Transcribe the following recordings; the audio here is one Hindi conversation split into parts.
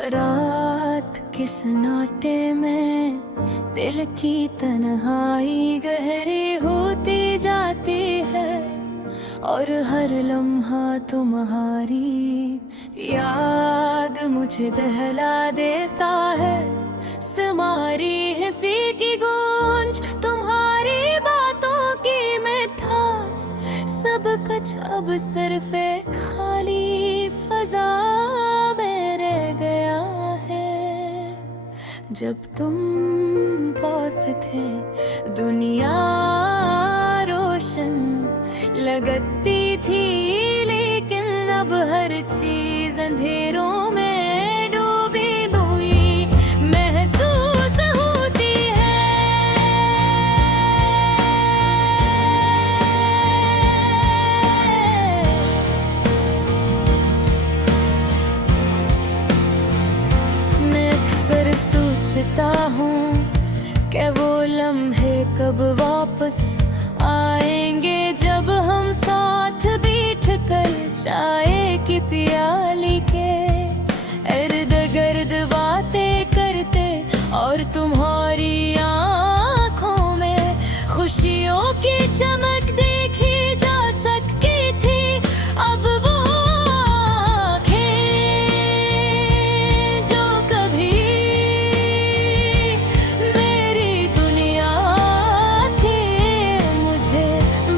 रात के सन्नाटे में दिल की तन्हाई गहरी होती जाती है और हर लम्हा तुम्हारी याद मुझे दहला देता है। समारी हंसी की गूंज, तुम्हारी बातों की मिठास, सब कुछ अब सिर्फ एक खाली फजा में रह गया है। जब तुम पास थे दुनिया रोशन लगती थी, लेकिन अब हर चीज अंधेरों में डूबी हुई महसूस होती है। मैं अक्सर सोचता हूँ कि वो लम्हे कब वापस आएंगे, जब हम साथ बैठ कर चाय की प्याली के इर्द गिर्द बातें करते और तुम्हारी आँखों में खुशियों की चमक देखी जा सकती थी। अब वो आँखें जो कभी मेरी दुनिया थी, मुझे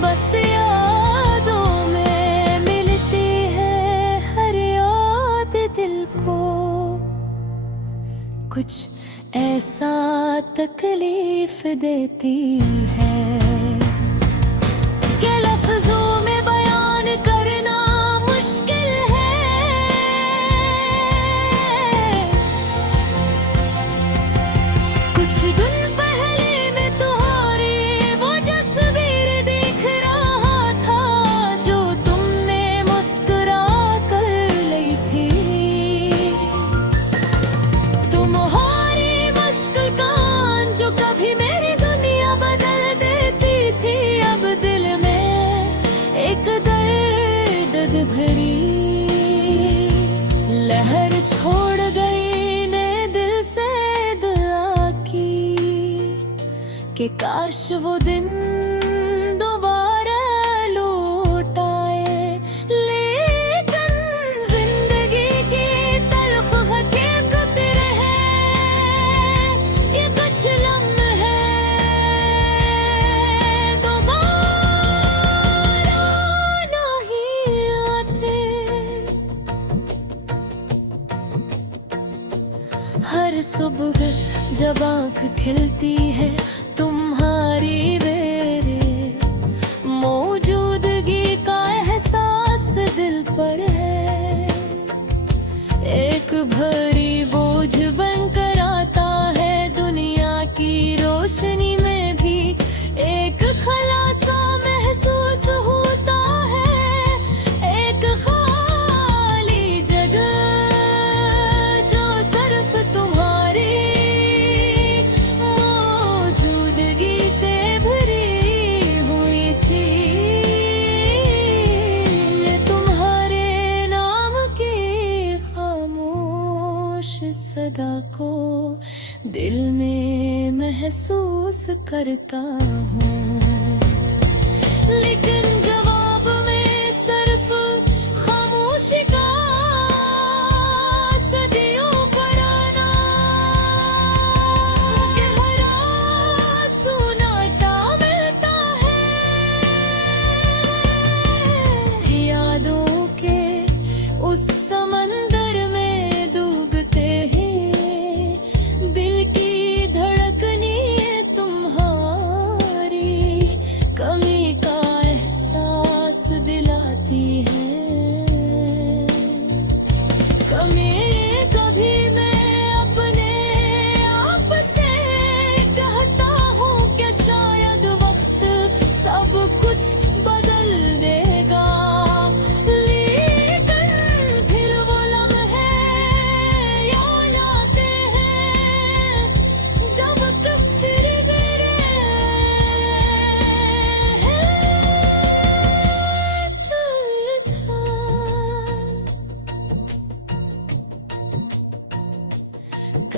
बस यादों में मिलती है। हर याद दिल को कुछ ऐसा तकलीफ देती है कि लफ्जों में बयान करना मुश्किल है। कुछ दिन पहले मैं तुम्हारी वो तस्वीर देख रहा था, जो तुमने मुस्कुरा कर ली थी। तुम्हारी मुस्कान जो कभी मेरी दुनिया बदल देती थी, अब दिल में एक दर्द भरी लहर छोड़ गई ने दिल से दुआ की कि काश वो दिन दोबारा लौट आए। लेकिन जिंदगी की तल्ख हकीकत रहे ये कुछ लम्हे दोबारा नहीं आते। हर सुबह जब आँख खिलती है तुम्हारी मेरे मौजूदगी का एहसास दिल पर है। एक भारी बोझ बनकर आता है दुनिया की रोशनी में भी एक खलासा महसूस होता है। एक खाली जगह जो सिर्फ तुम्हारी मौजूदगी से भरी हुई थी। मैं तुम्हारे नाम की खामोश सदा को दिल में महसूस करता हूँ, लेकिन जवाब में सिर्फ खामोशी का सदियों पर आना। गहरा सुनाटा मिलता है यादों के उस समंदर में डूबते ही दिल की धड़कनी तुम्हारी कमी का एहसास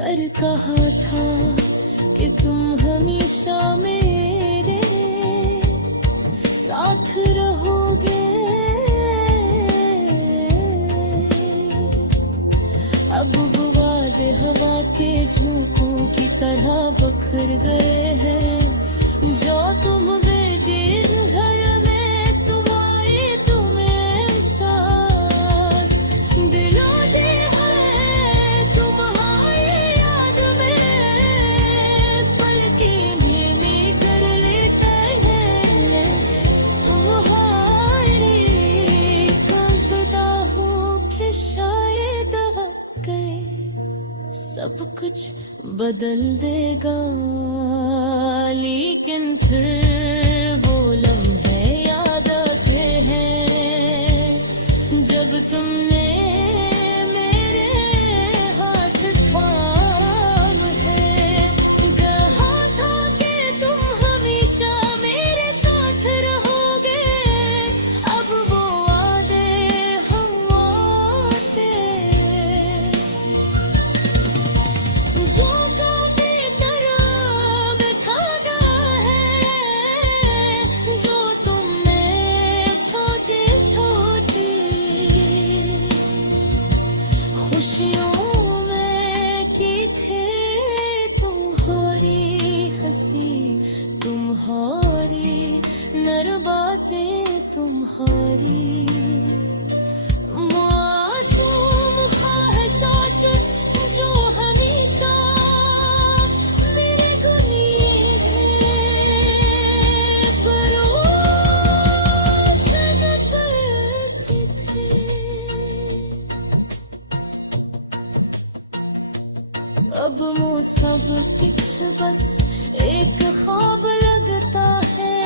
कर कहा था कि तुम हमेशा मेरे साथ रहोगे। अब वो वादे हवा के झोंकों की तरह बखर गए हैं। जो तुम बेगिन घर में तुम आए तुम्हें सांस दिलों दे है तुम्हारी याद में पलके धीमी कर लेते हैं। तुम्हारी कंपदा हो के शायद गए सब कुछ बदल देगा, लेकिन फिर वो लम्हे याद आते हैं जब तुमने मेरे हाथ थाम है। कहा था कि तुम हमेशा मेरे साथ रहोगे। अब वो वादे हम आते जो कभी तरह बिठाना है, जो तुमने छोटी छोटी खुशियों में की थी। तुम्हारी हंसी तुम्हारी नर बातें तुम्हारी मासूम ख्वाहिशात जो हमेशा मेरे गुनीर है परोशन करती थी। अब वो सब कुछ बस एक ख्वाब लगता है,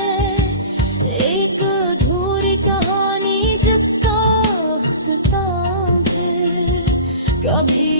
एक अधूरी कहानी जिसका अख्ताम है। कभी